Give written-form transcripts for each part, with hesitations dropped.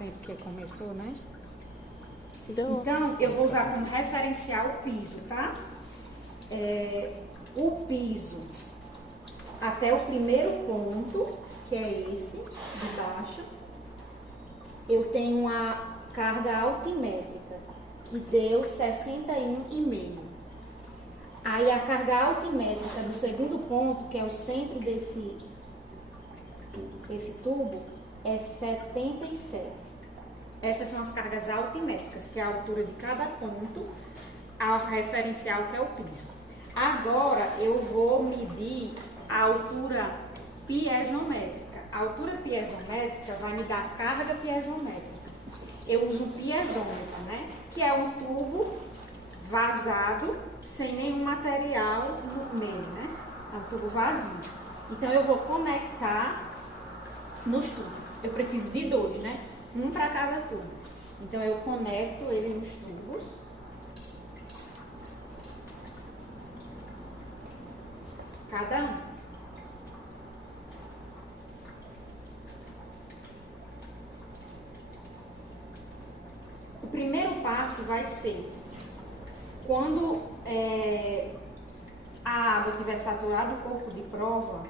tempo que começou, né? Então, eu vou usar como referencial o piso, tá? O piso até o primeiro ponto, que é esse, de baixo, eu tenho a carga altimétrica, que deu 61,5. Aí a carga altimétrica do segundo ponto, que é o centro desse tubo, é 77. Essas são as cargas altimétricas, que é a altura de cada ponto, ao referencial, que é o piso. Agora eu vou medir a altura piezométrica. A altura piezométrica vai me dar a carga piezométrica. Eu uso um piezômetro, né? Que é um tubo vazado, sem nenhum material no meio, né? É um tubo vazio. Então eu vou conectar nos tubos. Eu preciso de 2, né? Um para cada tubo. Então eu conecto ele nos tubos. Cada um. O primeiro passo vai ser quando a água estiver saturada o corpo de prova,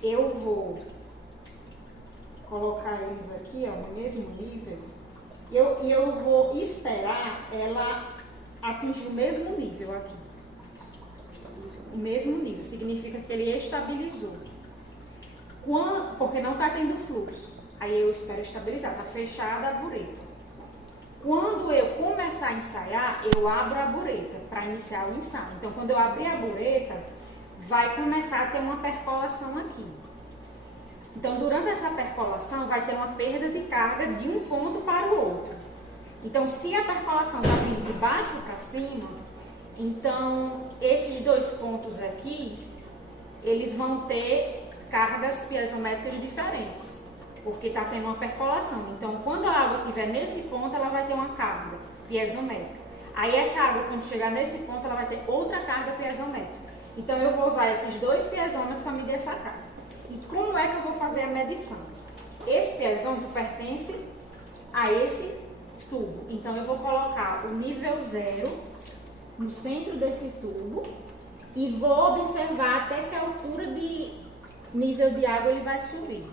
eu vou colocar eles aqui, ó, no mesmo nível, e eu vou esperar ela atingir o mesmo nível aqui. O mesmo nível, significa que ele estabilizou. Porque não está tendo fluxo. Aí eu espero estabilizar, está fechada a bureta. Quando eu começar a ensaiar, eu abro a bureta para iniciar o ensaio. Então, quando eu abrir a bureta, vai começar a ter uma percolação aqui. Então, durante essa percolação, vai ter uma perda de carga de um ponto para o outro. Então, se a percolação está vindo de baixo para cima, então, esses 2 pontos aqui, eles vão ter cargas piezométricas diferentes, porque está tendo uma percolação. Então, quando a água estiver nesse ponto, ela vai ter uma carga piezométrica. Aí, essa água, quando chegar nesse ponto, ela vai ter outra carga piezométrica. Então, eu vou usar esses 2 piezômetros para medir essa carga. E como é que eu vou fazer a medição? Esse piezômetro pertence a esse tubo. Então, eu vou colocar o nível 0 no centro desse tubo e vou observar até que altura de nível de água ele vai subir.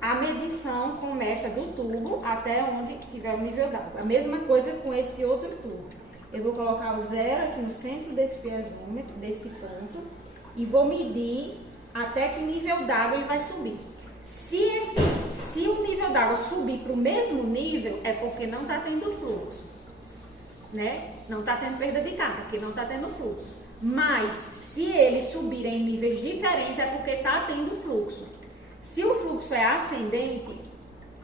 A medição começa do tubo até onde tiver o nível d'água. A mesma coisa com esse outro tubo. Eu vou colocar o 0 aqui no centro desse piezômetro, desse ponto, e vou medir até que nível d'água ele vai subir. Se o nível d'água subir para o mesmo nível, é porque não está tendo fluxo, né? Não está tendo perda de carga, porque não está tendo fluxo. Mas, se eles subirem em níveis diferentes, é porque está tendo fluxo. Se o fluxo é ascendente,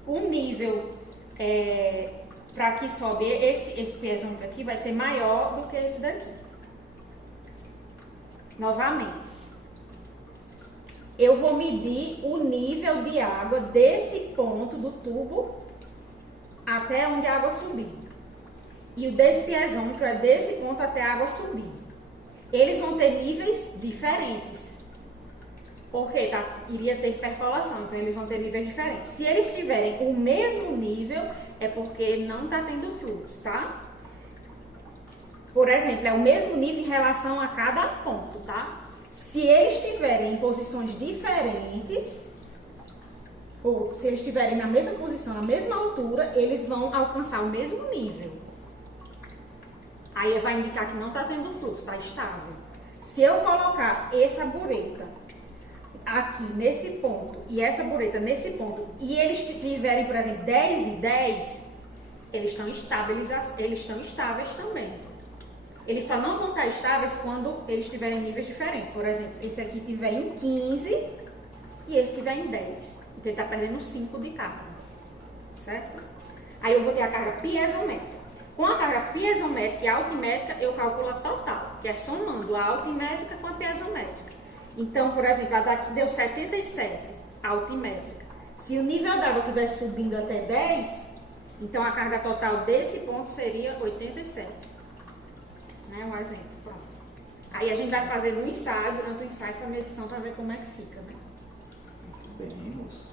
o nível para que sobe esse piezômetro aqui vai ser maior do que esse daqui. Novamente, eu vou medir o nível de água desse ponto do tubo até onde a água subir. E o desse piezômetro é desse ponto até a água subir. Eles vão ter níveis diferentes, porque iria ter percolação, então eles vão ter níveis diferentes. Se eles tiverem o mesmo nível, é porque não está tendo fluxo, tá? Por exemplo, é o mesmo nível em relação a cada ponto, tá? Se eles estiverem em posições diferentes, ou se eles estiverem na mesma posição, na mesma altura, eles vão alcançar o mesmo nível. Aí vai indicar que não está tendo fluxo, está estável. Se eu colocar essa bureta aqui nesse ponto e essa bureta nesse ponto, e eles tiverem, por exemplo, 10 e 10, eles estão estáveis também. Eles só não vão estar estáveis quando eles tiverem níveis diferentes. Por exemplo, esse aqui tiver em 15 e esse tiver em 10. Então ele está perdendo 5 de carga, certo? Aí eu vou ter a carga piezométrica. Com a carga piezométrica e altimétrica, eu calculo a total, que é somando a altimétrica com a piezométrica. Então, por exemplo, a daqui deu 77, a altimétrica. Se o nível d'água estiver subindo até 10, então a carga total desse ponto seria 87. Né? Um exemplo, pronto. Aí a gente vai fazer no ensaio, durante o ensaio, essa medição para ver como é que fica, né? Bem, moço.